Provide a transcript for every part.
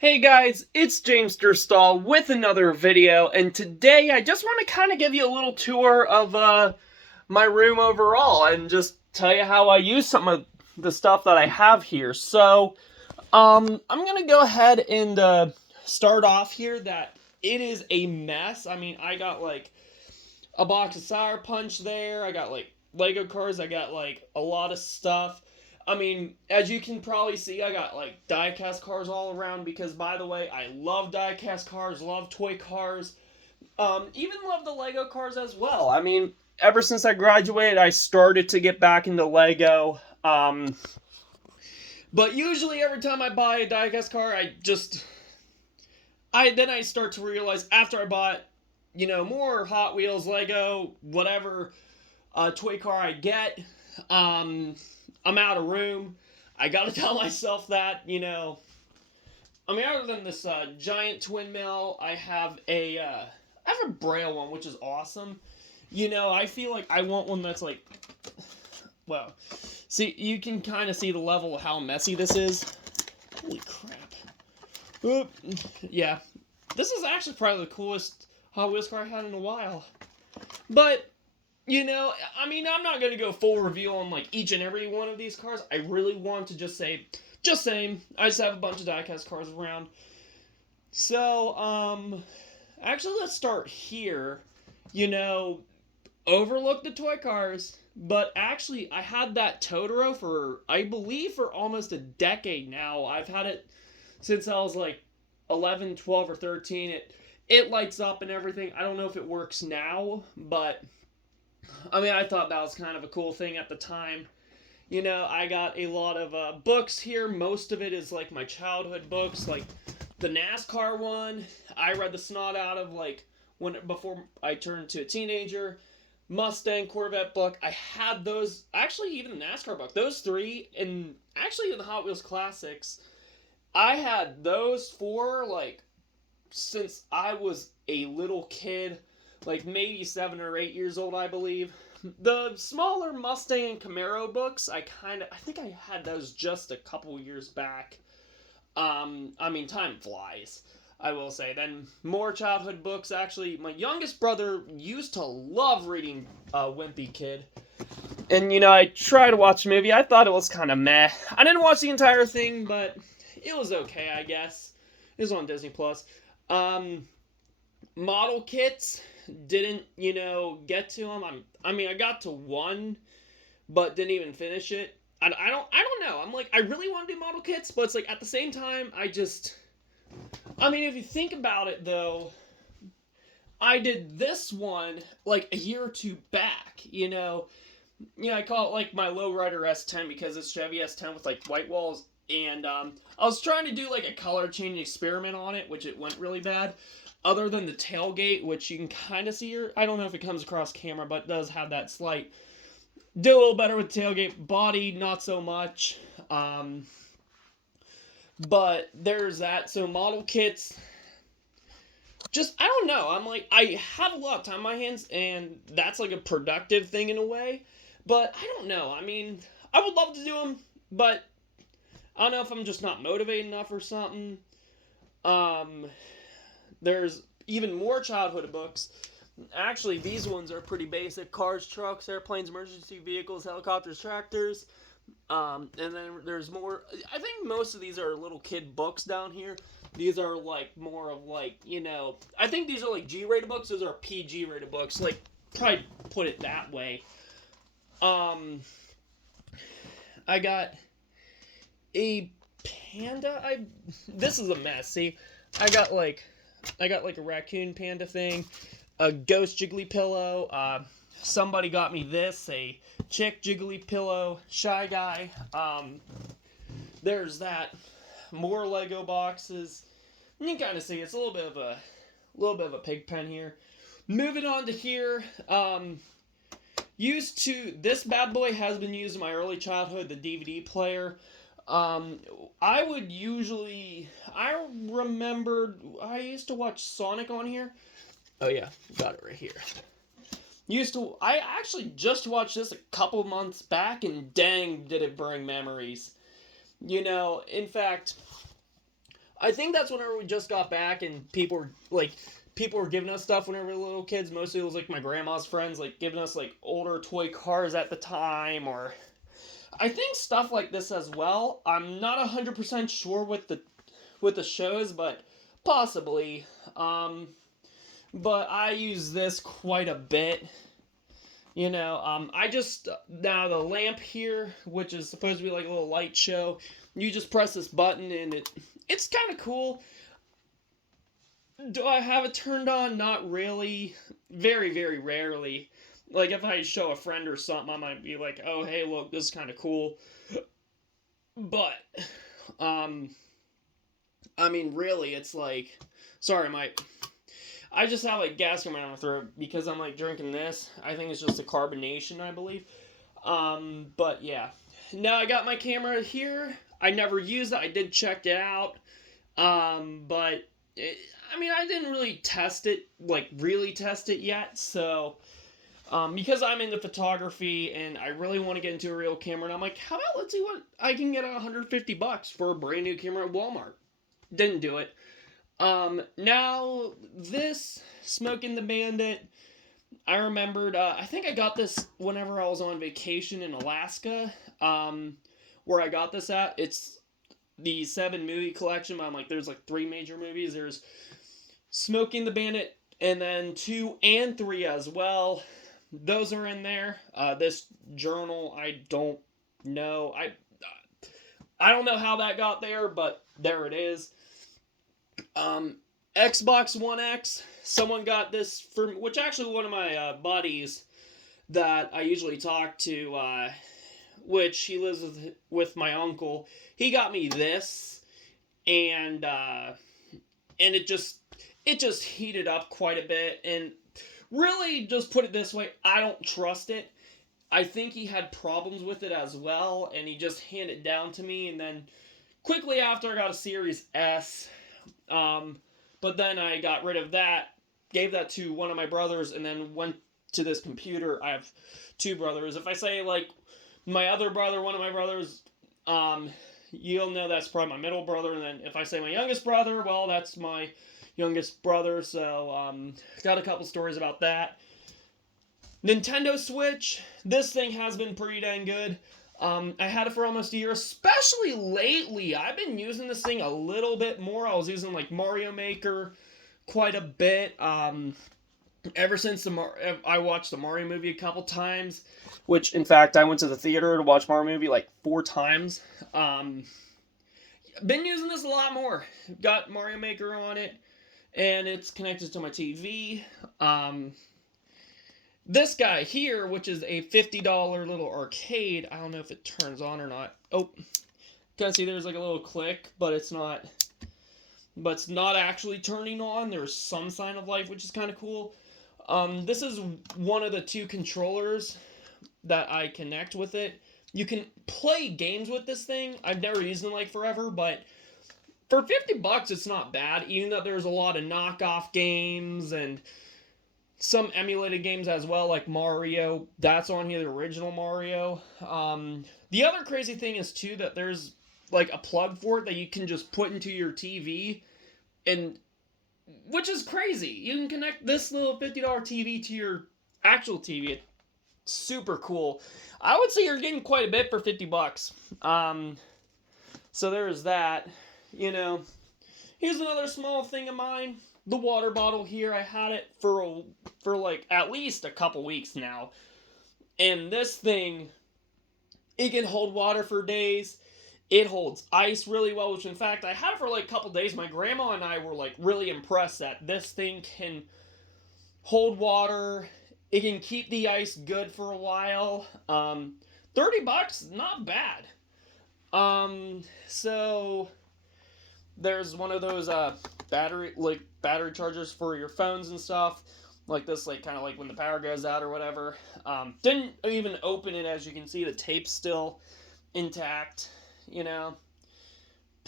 Hey guys, it's James Durstall with another video, and today I just want to kind of give you a little tour of my room overall and just tell you how I use some of the stuff that I have here. So, I'm gonna go ahead and start off here that it is a mess. I mean, I got like a box of Sour Punch there, I got like Lego cars, I got like a lot of stuff. I mean, as you can probably see, I got like diecast cars all around because, by the way, I love diecast cars, love toy cars, even love the Lego cars as well. I mean, ever since I graduated, I started to get back into Lego. But usually, every time I buy a diecast car, I start to realize after I bought, more Hot Wheels, Lego, whatever toy car I get, I'm out of room. I gotta tell myself that, I mean, other than this giant twin mill, I have a Braille one, which is awesome. I feel like I want one that's like, well, see, you can kind of see the level of how messy this is. Holy crap. Oop. Yeah, this is actually probably the coolest Hot Wheels car I had in a while. But I mean, I'm not going to go full review on like each and every one of these cars. I really want to just say, just saying, I just have a bunch of diecast cars around. So, actually, let's start here. Overlook the toy cars, but actually, I had that Totoro for, I believe, for almost a decade now. I've had it since I was like 11, 12, or 13. It lights up and everything. I don't know if it works now, but I mean, I thought that was kind of a cool thing at the time. I got a lot of books here. Most of it is like my childhood books, like the NASCAR one. I read the snot out of like before I turned to a teenager. Mustang, Corvette book. I had those. Actually, even the NASCAR book. Those three, and actually the Hot Wheels Classics. I had those four like since I was a little kid, like maybe 7 or 8 years old, I believe. The smaller Mustang and Camaro books, I think I had those just a couple years back. I mean, time flies, I will say. Then more childhood books. Actually, my youngest brother used to love reading Wimpy Kid. And I tried to watch the movie. I thought it was kind of meh. I didn't watch the entire thing, but it was okay, I guess. It was on Disney Plus. Model kits, didn't get to them. I mean, I got to one, but didn't even finish it. I don't know. I'm like, I really want to do model kits, but it's like at the same time, I mean, if you think about it though, I did this one like a year or two back. I call it like my lowrider S10 because it's Chevy S10 with like white walls. And I was trying to do like a color change experiment on it, which it went really bad. Other than the tailgate, which you can kind of see here. I don't know if it comes across camera, but it does have that slight. Do a little better with tailgate. Body, not so much. But there's that. So model kits. Just, I don't know. I'm like, I have a lot of time on my hands, and that's like a productive thing in a way. But I don't know. I mean, I would love to do them, but I don't know if I'm just not motivated enough or something. There's even more childhood books. Actually, these ones are pretty basic. Cars, trucks, airplanes, emergency vehicles, helicopters, tractors. And then there's more. I think most of these are little kid books down here. These are like more of like, I think these are like G-rated books. Those are PG rated books. Like, probably put it that way. I got a panda. This is a mess. See, I got like a raccoon panda thing, a ghost jiggly pillow. Somebody got me this, a chick jiggly pillow, Shy Guy. There's that. More Lego boxes. You can kind of see it's a little bit of a pig pen here. Moving on to here. This bad boy has been used in my early childhood, the DVD player. I remembered, I used to watch Sonic on here. Oh yeah, got it right here. I actually just watched this a couple months back, and dang, did it bring memories. In fact, I think that's whenever we just got back and people were giving us stuff whenever we were little kids. Mostly it was like my grandma's friends like giving us like older toy cars at the time, or I think stuff like this as well. I'm not 100% sure with the shows, but possibly. But I use this quite a bit. I just now the lamp here, which is supposed to be like a little light show. You just press this button and it's kind of cool. Do I have it turned on? Not really. Very, very rarely. Like if I show a friend or something, I might be like, "Oh, hey, look, this is kind of cool." But, um, I mean, really, it's like, sorry, I just have like gas coming out of my throat because I'm like drinking this. I think it's just the carbonation, I believe. But yeah. Now I got my camera here. I never used it. I did check it out. But I mean, I didn't really test it, like really test it yet. So, because I'm into photography and I really want to get into a real camera, and I'm like, how about let's see what I can get $150 for a brand new camera at Walmart. Didn't do it. Now this Smoking the Bandit, I remembered. I think I got this whenever I was on vacation in Alaska. Where I got this at, it's the 7 movie collection. But I'm like, there's like 3 major movies. There's Smoking the Bandit, and then 2 and 3 as well. Those are in there. This journal, I don't know. I don't know how that got there, but there it is. Xbox One X. Someone got this from, which actually one of my buddies that I usually talk to, which he lives with my uncle. He got me this, and it just heated up quite a bit. And really, just put it this way, I don't trust it. I think he had problems with it as well, and he just handed it down to me. And then quickly after, I got a Series S. But then I got rid of that, gave that to one of my brothers, and then went to this computer. I have 2 brothers. If I say like my other brother, one of my brothers, you'll know that's probably my middle brother. And then if I say my youngest brother, well, that's my youngest brother. So got a couple stories about that. Nintendo Switch. This thing has been pretty dang good. I had it for almost a year, especially lately. I've been using this thing a little bit more. I was using like Mario Maker quite a bit. Ever since I watched the Mario movie a couple times, which in fact I went to the theater to watch Mario movie like 4 times. Been using this a lot more. Got Mario Maker on it, and it's connected to my TV. This guy here, which is a $50 little arcade, I don't know if it turns on or not. Oh, can see there's like a little click, but it's not actually turning on. There's some sign of life, which is kind of cool. This is one of the 2 controllers that I connect with it. You can play games with this thing. I've never used it like forever, but for $50, it's not bad. Even though there's a lot of knockoff games and some emulated games as well, like Mario. That's on here, the original Mario. The other crazy thing is, too, that there's, like, a plug for it that you can just put into your TV, and which is crazy. You can connect this little $50 TV to your actual TV. It's super cool. I would say you're getting quite a bit for $50. So there's that. Here's another small thing of mine. The water bottle here, I had it for like at least a couple weeks now, and this thing, it can hold water for days. It holds ice really well, which in fact I had it for like a couple days. My grandma and I were like really impressed that this thing can hold water. It can keep the ice good for a while. $30, not bad. So there's one of those battery chargers for your phones and stuff, like this, like kind of like when the power goes out or whatever. Didn't even open it. As you can see, the tape's still intact.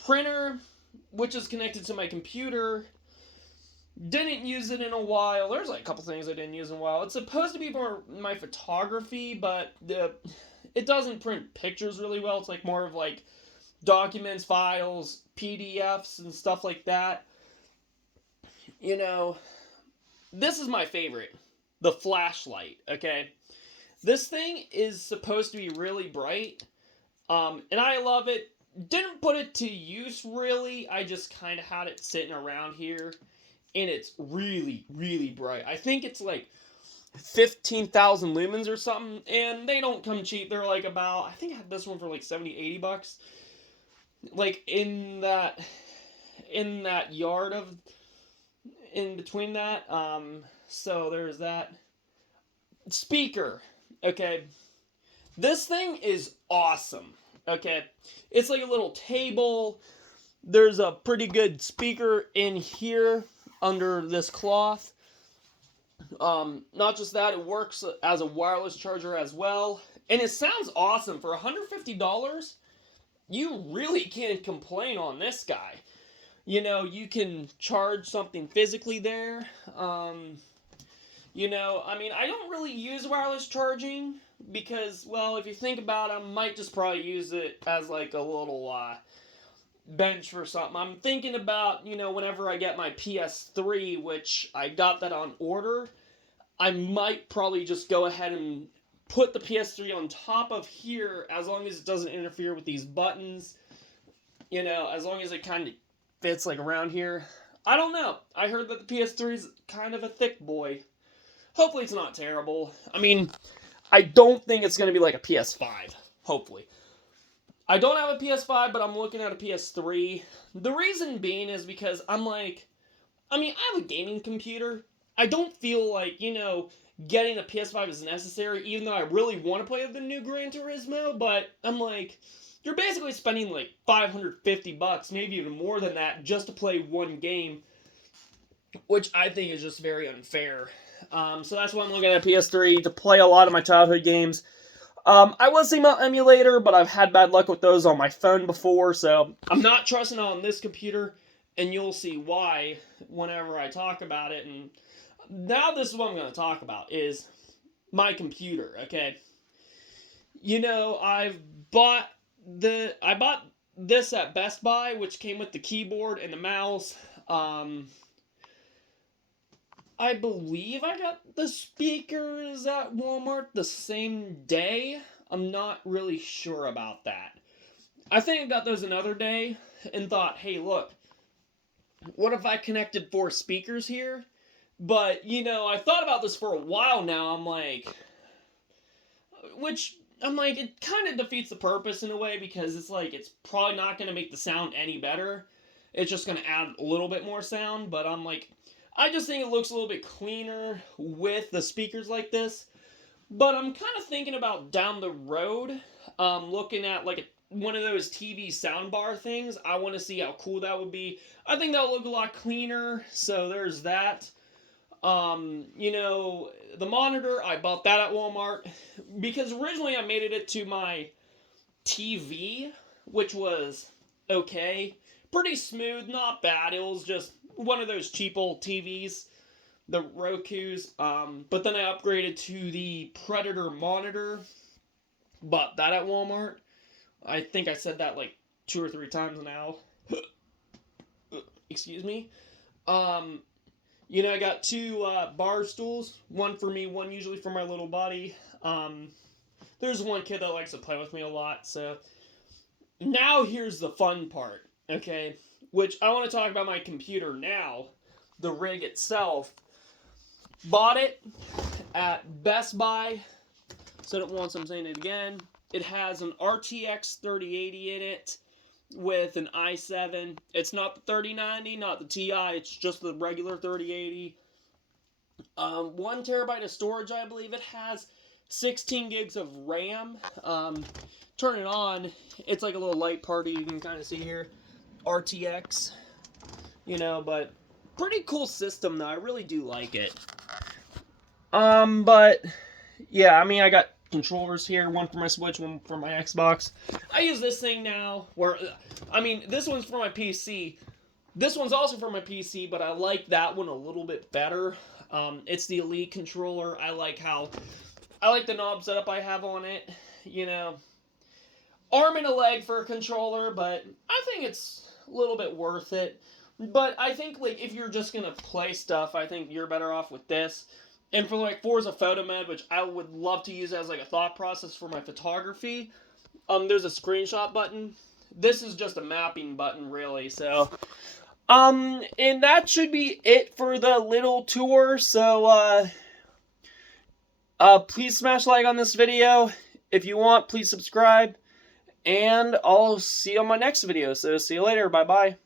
Printer, which is connected to my computer. Didn't use it in a while. There's like a couple things I didn't use in a while. It's supposed to be for my photography, but it doesn't print pictures really well. It's like more of like documents, files, PDFs and stuff like that. You know, this is my favorite, the flashlight, okay? This thing is supposed to be really bright, and I love it. Didn't put it to use really, I just kind of had it sitting around here, and it's really, really bright. I think it's like 15,000 lumens or something, and they don't come cheap. They're like about, I think I had this one for like 70, $80. Like in that yard of, in between that. So there's that. Speaker. Okay. This thing is awesome. Okay. It's like a little table. There's a pretty good speaker in here under this cloth. Not just that, it works as a wireless charger as well. And it sounds awesome. For $150, you really can't complain on this guy. You know, you can charge something physically there. You know, I mean, I don't really use wireless charging because, well, if you think about it, I might just probably use it as like a little bench for something. I'm thinking about, you know, whenever I get my PS3, which I got that on order, I might probably just go ahead and put the PS3 on top of here as long as it doesn't interfere with these buttons. You know, as long as it kind of fits like around here. I don't know. I heard that the PS3 is kind of a thick boy. Hopefully it's not terrible. I mean, I don't think it's going to be like a PS5. Hopefully. I don't have a PS5, but I'm looking at a PS3. The reason being is because I'm like, I mean, I have a gaming computer. I don't feel like, you know, getting a PS5 is necessary, even though I really want to play the new Gran Turismo, but I'm like, you're basically spending like $550, maybe even more than that, just to play one game, which I think is just very unfair. So that's why I'm looking at a PS3 to play a lot of my childhood games. I was thinking about emulator, but I've had bad luck with those on my phone before, so I'm not trusting on this computer, and you'll see why whenever I talk about it. And now this is what I'm going to talk about, is my computer, okay? You know, I bought this at Best Buy, which came with the keyboard and the mouse. I believe I got the speakers at Walmart the same day. I'm not really sure about that. I think I got those another day and thought, hey, look, what if I connected 4 speakers here? But, you know, I thought about this for a while now. I'm like, it kind of defeats the purpose in a way, because it's like, it's probably not going to make the sound any better. It's just going to add a little bit more sound, but I'm like, I just think it looks a little bit cleaner with the speakers like this. But I'm kind of thinking about down the road, looking at like one of those TV soundbar things. I want to see how cool that would be. I think that would look a lot cleaner, so there's that. You know, the monitor, I bought that at Walmart because originally I made it to my TV, which was okay. Pretty smooth, not bad. It was just one of those cheap old TVs, the Roku's. But then I upgraded to the Predator monitor. Bought that at Walmart. I think I said that like 2 or 3 times now. Excuse me. You know, I got 2 bar stools. One for me, one usually for my little buddy. There's one kid that likes to play with me a lot. So now here's the fun part, okay? Which I want to talk about my computer now. The rig itself. Bought it at Best Buy. Said it once, I'm saying it again. It has an RTX 3080 in it with an i7. It's not the 3090, not the Ti. It's just the regular 3080. 1 terabyte of storage, I believe it has. 16 gigs of RAM. Turn it on. It's like a little light party. You can kind of see here. RTX. You know, but pretty cool system though. I really do like it. But yeah, I mean, I got controllers here, one for my Switch, one for my Xbox. I use this thing now, where, I mean, this one's for my PC. This one's also for my PC, but I like that one a little bit better. It's the Elite controller. I like the knob setup I have on it, you know. Arm and a leg for a controller, but I think it's a little bit worth it. But I think like if you're just gonna play stuff, I think you're better off with this. And for like Forza PhotoMed, which I would love to use as like a thought process for my photography, there's a screenshot button. This is just a mapping button, really. So, and that should be it for the little tour. So, please smash like on this video. If you want, please subscribe. And I'll see you on my next video. So, see you later. Bye-bye.